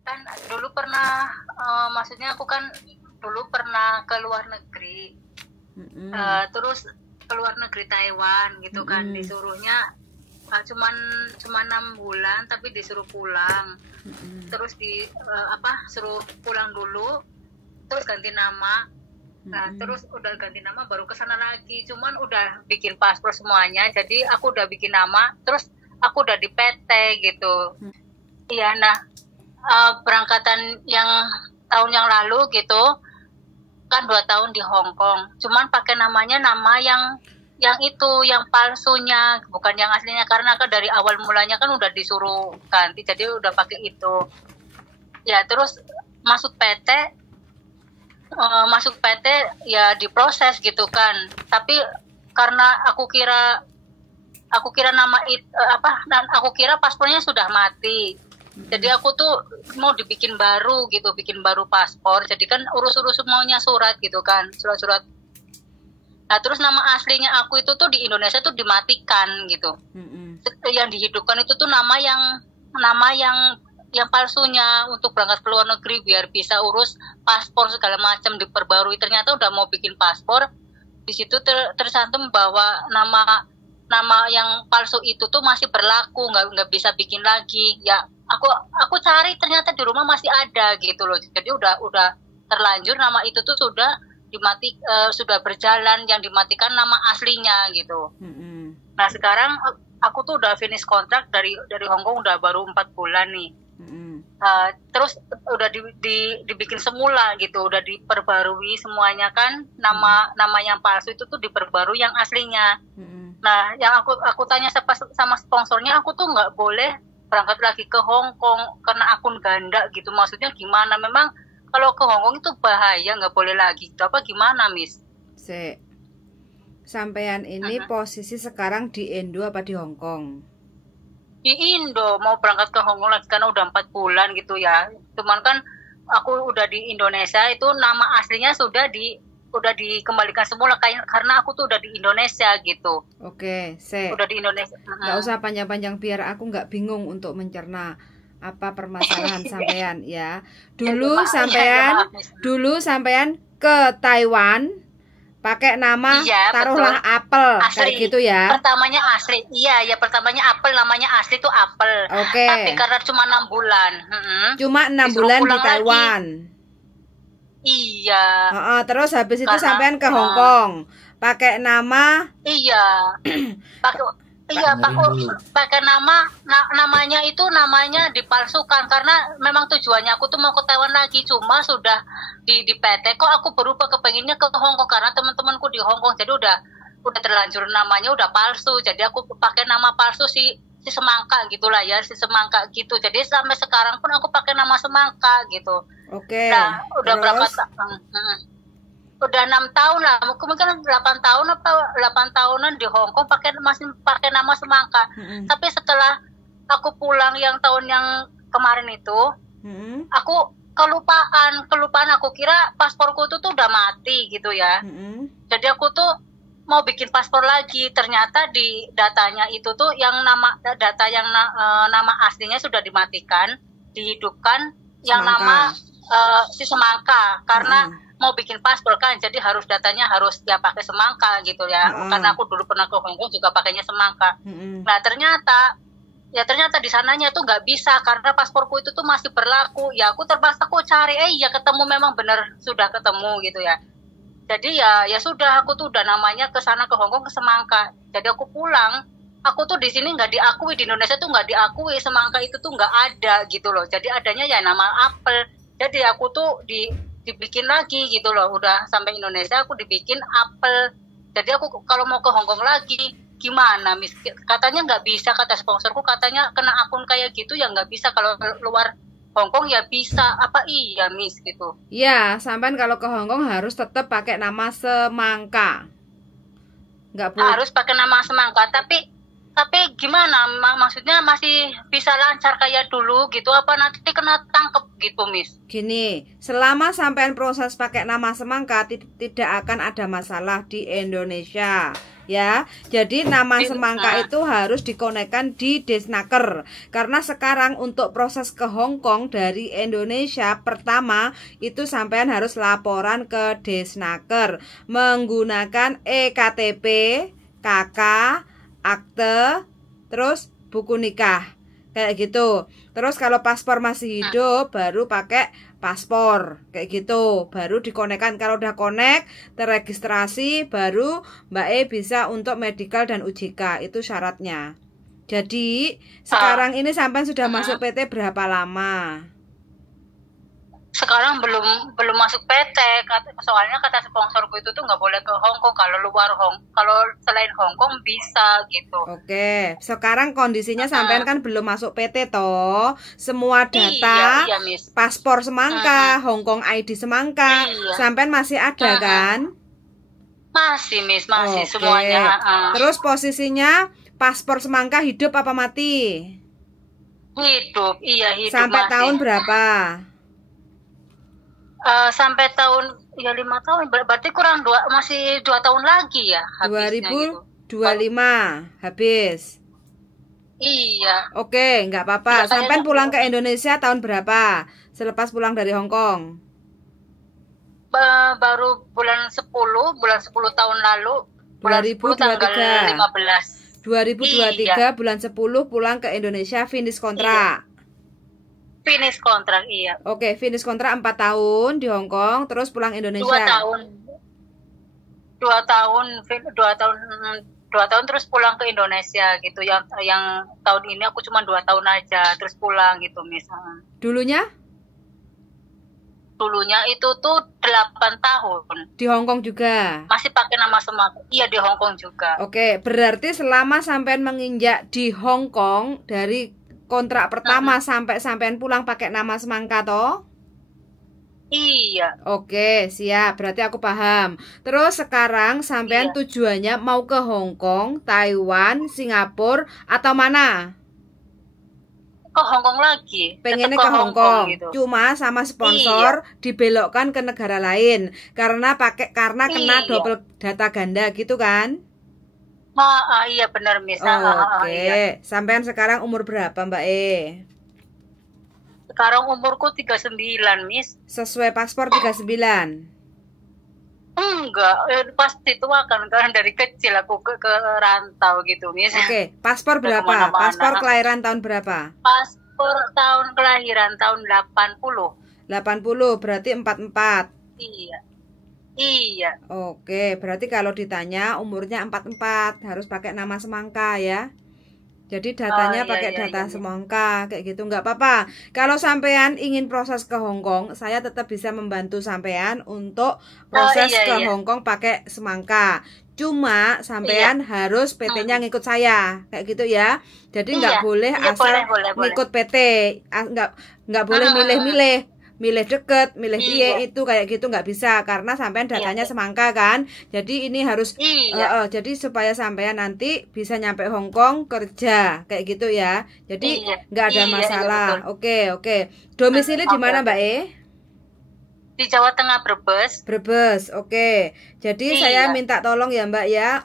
Kan dulu pernah, maksudnya aku kan dulu pernah ke luar negeri, terus ke luar negeri Taiwan gitu kan, disuruhnya cuman 6 bulan tapi disuruh pulang, terus suruh pulang dulu, terus ganti nama. Nah, terus udah ganti nama baru ke sana lagi. Cuman udah bikin paspor semuanya. Jadi aku udah bikin nama, terus aku udah di PT gitu. Iya, nah berangkatan yang tahun yang lalu gitu kan 2 tahun di Hong Kong. Cuman pakai nama yang itu, yang palsunya, bukan yang aslinya, karena kan dari awal mulanya kan udah disuruh ganti, jadi udah pakai itu. Ya, terus masuk PT ya diproses gitu kan, tapi karena aku kira aku kira paspornya sudah mati, jadi aku tuh mau bikin baru paspor, jadi kan urus semuanya surat gitu kan, surat. Nah, terus nama aslinya aku itu tuh di Indonesia tuh dimatikan gitu. Yang dihidupkan itu tuh nama yang palsunya untuk berangkat ke luar negeri biar bisa urus paspor segala macam diperbarui. Ternyata udah mau bikin paspor, di situ tercantum bahwa nama yang palsu itu tuh masih berlaku, nggak bisa bikin lagi. Ya aku cari ternyata di rumah masih ada gitu loh. Jadi udah terlanjur nama itu tuh sudah berjalan, yang dimatikan nama aslinya gitu. Nah, sekarang aku tuh udah finish kontrak dari Hong Kong, udah baru 4 bulan nih. Terus udah dibikin semula gitu, udah diperbarui semuanya kan, nama yang palsu itu tuh diperbarui yang aslinya. Nah, yang aku tanya sama sponsornya, aku tuh nggak boleh berangkat lagi ke Hong Kong karena akun ganda gitu. Maksudnya gimana? Memang kalau ke Hong Kong itu bahaya, nggak boleh lagi gitu, apa gimana, Miss? Sampean ini posisi sekarang di Indo apa di Hong Kong? Di Indo, mau berangkat ke Hong Kong lagi karena udah 4 bulan gitu ya. Cuman kan aku udah di Indonesia, itu nama aslinya sudah dikembalikan semula karena aku tuh udah di Indonesia gitu. Oke, udah di Indonesia. Nggak usah panjang-panjang biar aku nggak bingung untuk mencerna apa permasalahan sampean ya. Dulu sampean ke Taiwan pakai nama taruhlah betul. Apel Asli. kayak gitu ya. Pertamanya asli. Iya, pertamanya Apel, namanya asli tuh Apel. Oke. Tapi karena cuma 6 bulan. Cuma 6 bulan di Taiwan. Iya. Terus habis itu sampean ke Hong Kong pakai nama. Iya. Pakai namanya dipalsukan karena memang tujuannya aku tuh mau ke Taiwan lagi, cuma sudah di PT kok aku berubah kepenginnya ke Hong Kong karena teman-temanku di Hong Kong, jadi udah terlanjur namanya udah palsu, jadi aku pakai nama palsu si Semangka gitulah ya, si Semangka gitu. Jadi sampai sekarang pun aku pakai nama Semangka gitu. Oke. Nah, udah berapa udah 6 tahun lah, mungkin 8 tahun atau 8 tahunan di Hong Kong masih pakai nama Semangka. Tapi setelah aku pulang yang tahun yang kemarin itu, aku kelupaan, aku kira pasporku itu tuh udah mati gitu ya. Jadi aku tuh mau bikin paspor lagi, ternyata di datanya itu tuh yang nama aslinya sudah dimatikan, dihidupkan yang nama si Semangka karena mau bikin paspor kan, jadi datanya harus ya pakai Semangka gitu ya. Karena aku dulu pernah ke Hong Kong juga pakainya Semangka. Nah, ternyata di sananya tuh nggak bisa karena pasporku itu tuh masih berlaku. Ya aku terpaksa cari, ya ketemu, memang benar sudah ketemu gitu ya. Jadi ya sudah, aku tuh udah namanya ke sana ke Hong Kong ke Semangka. Jadi aku pulang, aku tuh di sini nggak diakui, di Indonesia tuh nggak diakui, Semangka itu tuh nggak ada gitu loh. Jadi adanya ya nama Apel. Jadi aku tuh dibikin lagi gitu loh, udah sampai Indonesia aku dibikin Apel. Jadi aku kalau mau ke Hong Kong lagi gimana, Miss? Katanya nggak bisa, kata sponsorku, katanya kena akun kayak gitu ya nggak bisa, kalau luar Hong Kong ya bisa. Apa iya, Miss, gitu? Ya, sampean kalau ke Hong Kong harus tetap pakai nama Semangka. Nggak boleh. Harus pakai nama Semangka, tapi gimana? Maksudnya masih bisa lancar kayak dulu gitu? Apa nanti kena tangkep gitu, Miss? Gini, selama sampean proses pakai nama Semangka tidak akan ada masalah di Indonesia ya. Jadi nama semangka itu harus dikonekkan di Desnaker. Karena sekarang untuk proses ke Hong Kong dari Indonesia pertama itu sampean harus laporan ke Desnaker menggunakan EKTP, KK, akte, terus buku nikah. Kayak gitu. Terus kalau paspor masih hidup baru pakai paspor kayak gitu, baru dikonekkan. Kalau udah konek terregistrasi baru Mbak E bisa untuk medical dan UJK, itu syaratnya. Jadi sekarang ini sampai sudah masuk PT berapa lama? Sekarang belum masuk PT, soalnya kata sponsorku itu tuh nggak boleh ke Hong Kong, kalau kalau selain Hong Kong bisa gitu. Oke, sekarang kondisinya sampean kan belum masuk PT toh, semua data iya, paspor semangka, Hong Kong ID semangka, sampean masih ada kan? Masih Miss, masih semuanya. Terus posisinya paspor semangka hidup apa mati? Hidup, iya hidup. Sampai masih. Tahun berapa? Sampai tahun ya 5 tahun, berarti kurang masih 2 tahun lagi ya habisnya 2025 gitu. Habis. Iya. Oke, nggak apa-apa. Sampai pulang ke Indonesia tahun berapa? Selepas pulang dari Hong Kong? Baru bulan 10 tahun lalu. 2023. Tanggal 15. 2023 bulan 10 pulang ke Indonesia, finish kontrak. Finish kontrak, iya. Oke, finish kontrak 4 tahun di Hong Kong, terus pulang Indonesia. 2 tahun terus pulang ke Indonesia gitu. Yang tahun ini aku cuma 2 tahun aja terus pulang gitu misalnya. Dulunya itu tuh 8 tahun. Di Hong Kong juga. Masih pakai nama semangka. Iya, di Hong Kong juga. Oke, berarti selama sampean menginjak di Hong Kong dari kontrak pertama sampai sampean pulang pakai nama semangka toh? Iya. Oke, siap. Berarti aku paham. Terus sekarang sampean tujuannya mau ke Hong Kong, Taiwan, Singapura atau mana? Ke Hong Kong lagi. Pengennya ke Hong Kong gitu. Cuma sama sponsor dibelokkan ke negara lain karena kena double data ganda gitu kan? Iya benar Miss. Oke. Sampean sekarang umur berapa Mbak E? Sekarang umurku 39 Miss. Sesuai paspor 39? Enggak, pasti tua kan karena dari kecil aku ke rantau gitu Miss. Oke, paspor berapa? Paspor kelahiran tahun berapa? Paspor tahun kelahiran tahun 80. 80 berarti 44. Iya. Oke, berarti kalau ditanya umurnya 44 harus pakai nama semangka ya. Jadi datanya pakai data semangka kayak gitu, nggak apa-apa. Kalau sampean ingin proses ke Hong Kong, saya tetap bisa membantu sampean untuk proses ke Hong Kong pakai semangka. Cuma sampean harus PT-nya ngikut saya kayak gitu ya. Jadi nggak boleh asal ngikut PT, nggak boleh milih deket, milih dia itu kayak gitu nggak bisa karena sampean datanya semangka kan. Jadi ini harus jadi supaya sampean nanti bisa nyampe Hong Kong kerja kayak gitu ya. Jadi nggak ada masalah. Oke. Domisili di mana Mbak E? Di Jawa Tengah, Brebes. Brebes, oke. Jadi saya minta tolong ya Mbak ya,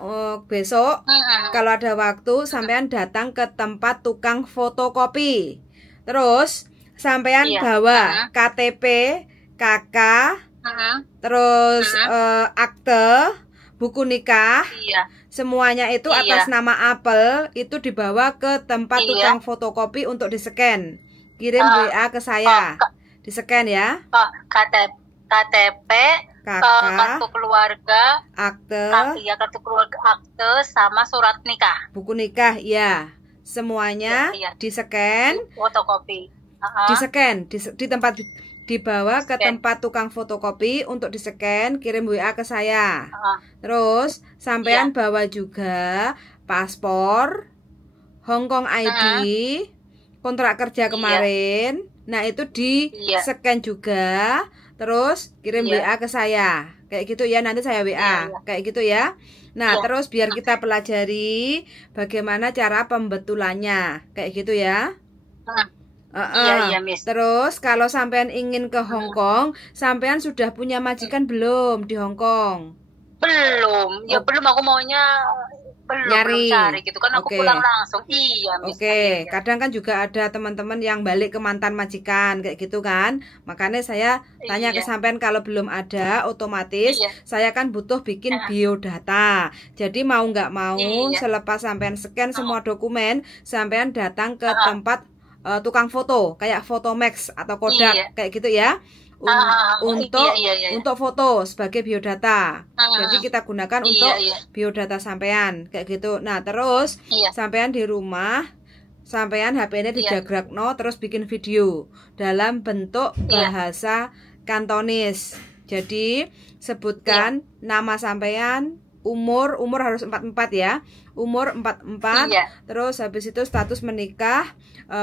besok kalau ada waktu sampean datang ke tempat tukang fotokopi. Terus sampean bawa KTP, KK, terus akte, buku nikah, semuanya itu atas nama Apel, itu dibawa ke tempat tukang fotokopi untuk di-scan. Kirim WA ke saya, di-scan ya. KTP, kartu keluarga, akte, kartu keluarga, akte, sama surat nikah. Buku nikah, ya. Semuanya di-scan, fotokopi. Di-scan di tempat, dibawa ke tempat tukang fotokopi untuk di-scan, kirim WA ke saya. Terus sampean bawa juga paspor, Hong Kong ID, kontrak kerja kemarin. Nah, itu di-scan juga. Terus kirim WA ke saya. Kayak gitu ya, nanti saya WA. Kayak gitu ya. Nah, terus biar kita pelajari bagaimana cara pembetulannya. Kayak gitu ya. Miss. Terus kalau sampean ingin ke Hong Kong, sampean sudah punya majikan belum di Hong Kong? Belum, ya belum, aku maunya belum cari gitu kan, aku pulang langsung. Iya, Oke, kadang kan juga ada teman-teman yang balik ke mantan majikan kayak gitu kan. Makanya saya tanya ke sampean, kalau belum ada otomatis saya kan butuh bikin biodata. Jadi mau nggak mau selepas sampean scan semua dokumen, sampean datang ke tempat tukang foto kayak Fotomax atau Kodak kayak gitu ya. Untuk foto sebagai biodata. Jadi kita gunakan untuk biodata sampean kayak gitu. Nah, terus sampean di rumah, sampean HP-nya dijagrakno terus bikin video dalam bentuk bahasa Kantonis. Jadi sebutkan nama sampean, umur harus 44 ya. Umur 44. Terus habis itu status menikah,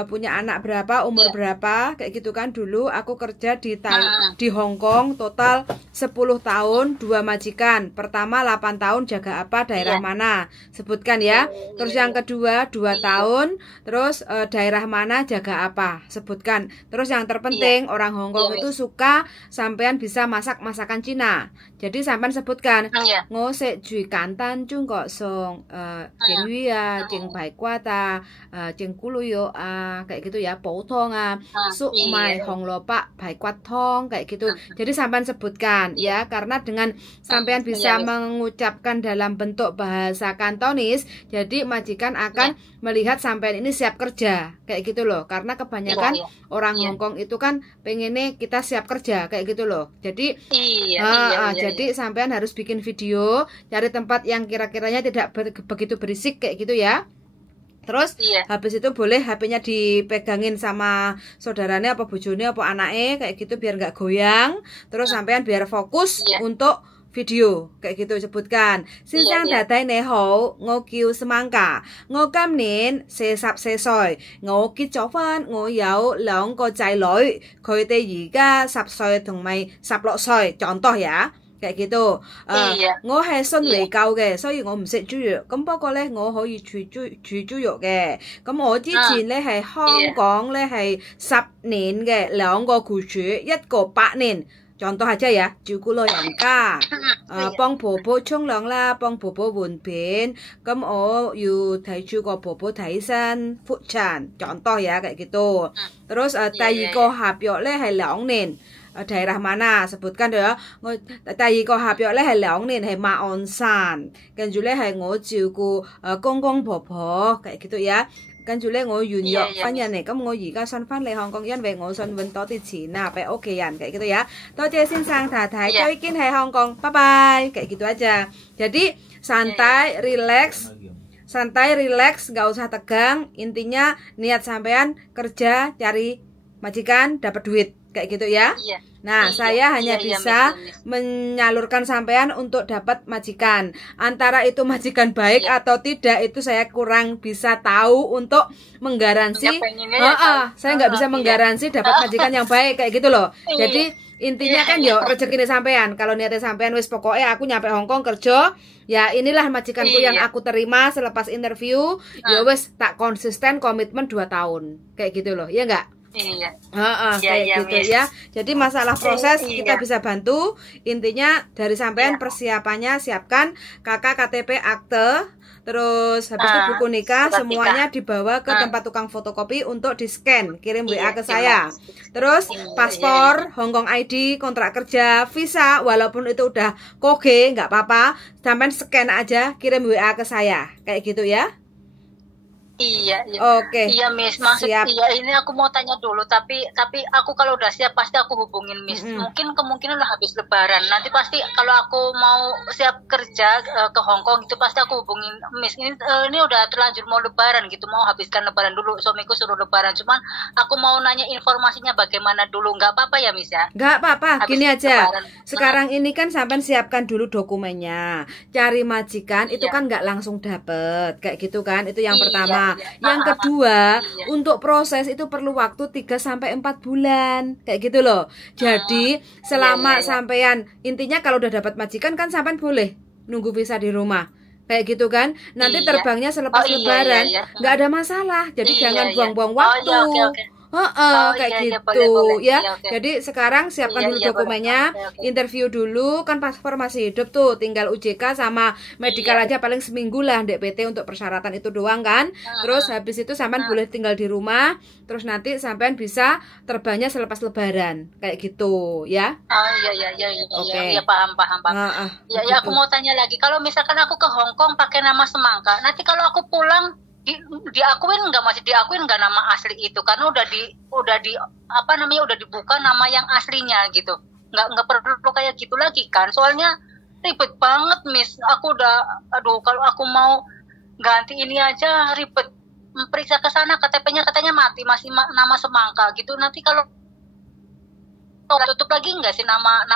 punya anak berapa, umur berapa, kayak gitu kan. Dulu aku kerja di Hong Kong total 10 tahun, 2 majikan. Pertama 8 tahun jaga apa, daerah mana, sebutkan ya. Terus yang kedua 2 tahun, terus daerah mana, jaga apa, sebutkan. Terus yang terpenting orang Hong Kong itu suka sampean bisa masak masakan Cina. Jadi sampean sebutkan ngosek jui kantan chung kok song jeng ya, jeng bai kuata, jeng kuluyo kayak gitu ya, potong suk mai hong lopak bai kuat tong kayak gitu. Jadi sampean sebutkan ya, karena dengan sampean bisa mengucapkan dalam bentuk bahasa Kantonis, jadi majikan akan melihat sampean ini siap kerja kayak gitu loh. Karena kebanyakan orang Hong Kong itu kan pengennya kita siap kerja kayak gitu loh. Jadi jadi sampean harus bikin video, cari tempat yang kira-kiranya tidak begitu berisik kayak gitu ya. Terus habis itu boleh HP-nya dipegangin sama saudaranya apa bojone apa anaknya kayak gitu biar nggak goyang. Terus sampean biar fokus untuk video kayak gitu, sebutkan sinsang datai neho ngokiu semangka ngokam nin sesap sesoy ngoki covan ngoyau leong ko cai loi koi te yiga sap soy thong mai sap lok soy, contoh ya kayak gitu. Ngô係信嚟夠嘅，所以我唔食豬肉。咁不過咧，我可以煮豬肉嘅。咁我之前咧係香港咧係10年嘅2個僱主，1個8年。contoh aja ya, 照顧老人家，幫婆婆沖涼啦，幫婆婆換片，咁我要睇住個婆婆睇身 food chan contoh ya kayak gitu. Terus 第二個合約咧係2年。daerah mana, sebutkan ya. 第二個合約咧係2年係馬鞍山，跟住咧係我照顧公公婆婆kayak gitu ya。跟住咧我願約婚人嚟，咁我而家想翻嚟香港，因為我想揾多啲錢啊，俾屋企人kayak gitu ya。多謝先生太太，再見喺香港，bye bye kayak gitu aja。Jadi santai, relax, nggak usah tegang. Intinya niat sampean kerja, cari majikan, dapat duit kayak gitu ya. Nah, saya hanya bisa menyalurkan sampean untuk dapat majikan. Antara itu majikan baik atau tidak, itu saya kurang bisa tahu untuk menggaransi. Saya nggak bisa menggaransi dapat majikan yang baik kayak gitu loh. Jadi intinya kan yo rezeki sampean. Kalau niatnya sampean wis pokoknya aku nyampe Hong Kong kerja, ya inilah majikanku yang aku terima selepas interview. Ya wis tak konsisten komitmen 2 tahun kayak gitu loh. Iya nggak? Kayak gitu ya. Jadi masalah proses kita bisa bantu. Intinya dari sampean persiapannya siapkan kakak KTP, akte, terus habis itu buku nikah, semuanya dibawa ke tempat tukang fotokopi untuk di scan, kirim WA ke saya. Terus paspor, Hong Kong ID, kontrak kerja, visa, walaupun itu udah koge nggak apa-apa, sampean scan aja, kirim WA ke saya kayak gitu ya. Iya. Oke. Iya, Miss. Maksud ini aku mau tanya dulu, tapi aku kalau udah siap pasti aku hubungin Miss. Mungkin kemungkinan udah habis lebaran. Nanti pasti kalau aku mau siap kerja ke Hong Kong itu pasti aku hubungin Miss. Ini udah terlanjur mau lebaran gitu, mau habiskan lebaran dulu. Suamiku suruh lebaran, cuman aku mau nanya informasinya bagaimana dulu. Nggak apa-apa ya, Miss ya? Nggak apa-apa, gini aja. Sekarang ini kan sampean siapkan dulu dokumennya. Cari majikan itu kan nggak langsung dapet kayak gitu kan. Itu yang pertama. Yang kedua, untuk proses itu perlu waktu 3-4 bulan kayak gitu loh. Jadi selama sampean, intinya kalau udah dapat majikan kan sampean boleh nunggu visa di rumah kayak gitu kan. Nanti terbangnya selepas lebaran nggak ada masalah. Jadi jangan buang-buang waktu. Kayak iya, gitu boleh. ya. Iya, oke. Jadi sekarang siapkan dulu dokumennya, Oke. interview dulu, kan paspor masih hidup tuh, tinggal UJK sama medical aja paling seminggu lah DPT untuk persyaratan itu doang kan. Terus habis itu sampean boleh tinggal di rumah, terus nanti sampean bisa terbangnya selepas lebaran kayak gitu ya. Iya, paham. Ya, aku mau tanya lagi, kalau misalkan aku ke Hong Kong pakai nama Semangka, nanti kalau aku pulang diakuin nggak, masih diakuin nggak nama asli itu, karena udah dibuka nama yang aslinya gitu, nggak perlu kayak gitu lagi kan, soalnya ribet banget Miss, aku udah kalau aku mau ganti ini aja ribet, periksa ke sana KTP-nya katanya mati, masih nama Semangka gitu, nanti kalau tutup lagi nggak sih nama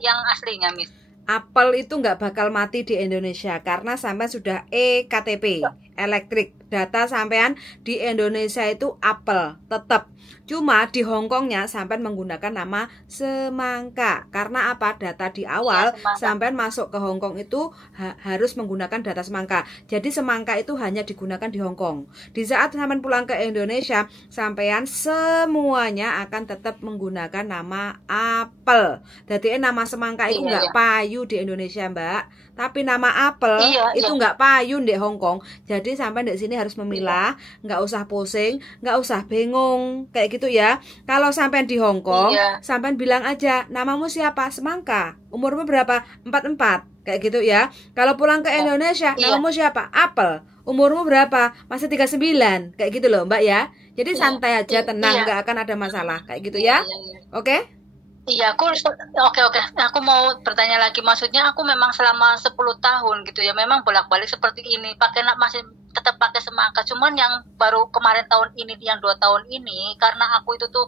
yang aslinya Miss? Apel itu nggak bakal mati di Indonesia karena sampean sudah EKTP, elektrik. Data sampean di Indonesia itu apel, tetap. Cuma di Hongkongnya sampean menggunakan nama Semangka. Karena apa? Data di awal sampean masuk ke Hongkong itu harus menggunakan data Semangka. Jadi Semangka itu hanya digunakan di Hongkong. Di saat sampean pulang ke Indonesia, sampean semuanya akan tetap menggunakan nama apel. Jadi nama Semangka itu nggak payu di Indonesia, Mbak. Tapi nama apel itu nggak payu di Hongkong. Jadi sampai di sini harus memilah, nggak usah pusing, nggak usah bingung kayak gitu ya. Kalau sampai di Hongkong, sampai bilang aja namamu siapa, Semangka, umurmu berapa, 44 kayak gitu ya. Kalau pulang ke Indonesia, namamu siapa, Apel, umurmu berapa, masih 39 kayak gitu loh Mbak ya. Jadi santai aja, tenang, nggak akan ada masalah kayak gitu ya. Oke? Iya, oke. Aku mau bertanya lagi, maksudnya aku memang selama 10 tahun gitu ya, memang bolak-balik seperti ini, masih tetap pakai Semangka. Cuman yang baru kemarin tahun ini, yang 2 tahun ini, karena aku itu tuh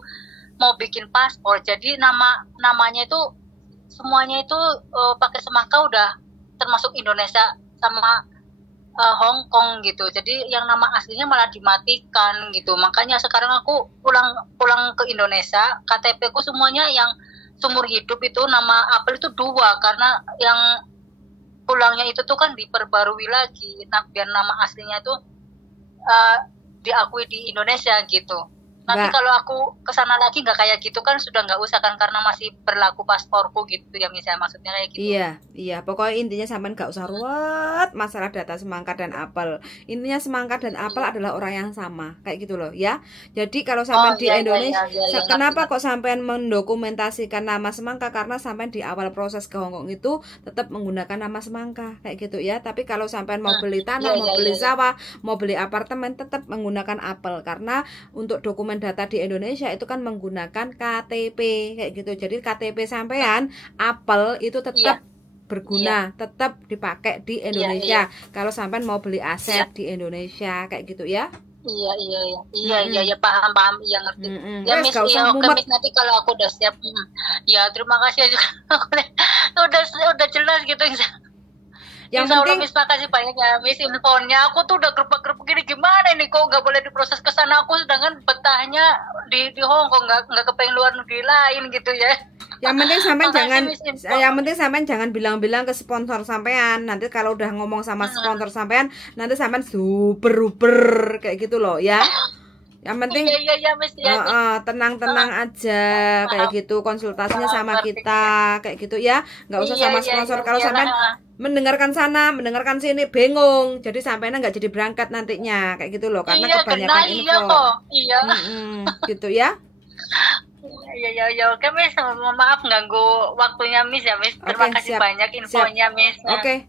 mau bikin paspor, jadi namanya itu semuanya itu pakai Semangka, udah termasuk Indonesia sama Hong Kong gitu. Jadi yang nama aslinya malah dimatikan gitu. Makanya sekarang aku pulang ke Indonesia, KTP ku semuanya yang seumur hidup itu nama apel itu 2, karena yang pulangnya itu tuh kan diperbarui lagi, biar nama aslinya itu diakui di Indonesia gitu. Nanti kalau aku kesana lagi nggak kayak gitu kan, sudah nggak usah kan, karena masih berlaku pasporku gitu ya, misalnya maksudnya kayak gitu. Iya, pokoknya intinya sampean nggak usah ruwet masalah data Semangka dan apel. Intinya Semangka dan apel adalah orang yang sama kayak gitu loh ya. Jadi kalau sampean di Indonesia, kenapa kok sampean mendokumentasikan nama Semangka, karena sampean di awal proses ke Hongkong itu tetap menggunakan nama Semangka kayak gitu ya. Tapi kalau sampean mau beli tanah, mau beli sawah, mau beli apartemen, tetap menggunakan apel, karena untuk dokumen data di Indonesia itu kan menggunakan KTP kayak gitu. Jadi KTP sampean apel itu tetap berguna, tetap dipakai di Indonesia. Kalau sampean mau beli aset di Indonesia kayak gitu ya. Iya, paham, iya ngerti. Ya Miss, oke Miss, nanti kalau aku udah siap. Ya terima kasih juga. udah jelas gitu. Yang penting Miss, makasih banyak ya Miss infonya. Aku tuh udah gerpak-gerpak gini, gimana nih kok nggak boleh diproses ke sana, aku sedangkan betahnya di Hong Kong, nggak kepengen luar negeri lain gitu ya. Yang penting sampean jangan bilang-bilang ke sponsor sampean. Nanti kalau udah ngomong sama sponsor sampean, nanti sampean super kayak gitu loh ya. Yang penting tenang-tenang aja kayak gitu, konsultasinya sama kita kayak gitu ya, nggak usah sama sponsor. Kalau sampean mendengarkan sana, mendengarkan sini bingung, jadi sampainya nggak jadi berangkat nantinya kayak gitu loh, karena kebanyakan info. Gitu ya. Iya, oke Miss, maaf ganggu waktunya Miss ya Miss. Terima kasih banyak infonya Miss.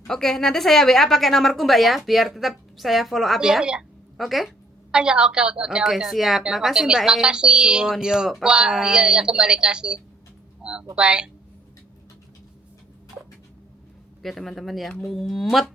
Oke, nanti saya WA pakai nomorku Mbak ya, biar tetap saya follow up ya. Oke, siap. Makasih Mbak. Makasih. Yuk, wah, iya, kembali kasih. Bye. Oke teman-teman ya, mumet.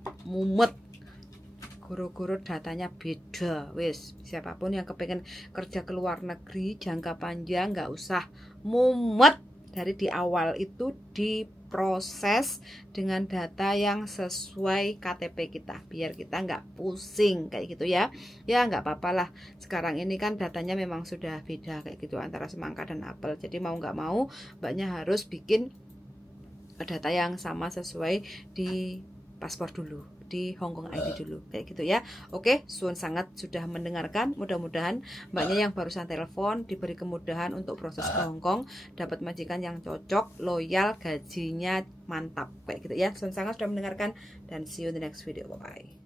Guru-guru datanya beda, wis. Siapapun yang kepengen kerja ke luar negeri jangka panjang, nggak usah mumet. Dari di awal itu diproses dengan data yang sesuai KTP kita, biar kita nggak pusing kayak gitu ya. Ya nggak apa-apa lah. Sekarang ini kan datanya memang sudah beda kayak gitu antara Semangka dan apel. Jadi mau nggak mau, Mbaknya harus bikin data yang sama sesuai di paspor dulu. di Hong Kong ID dulu kayak gitu ya. Oke, suwun sangat sudah mendengarkan. Mudah-mudahan mbaknya yang barusan telepon diberi kemudahan untuk proses ke Hong Kong, dapat majikan yang cocok, loyal, gajinya mantap kayak gitu ya. Suwun sangat sudah mendengarkan dan see you in the next video. Bye bye.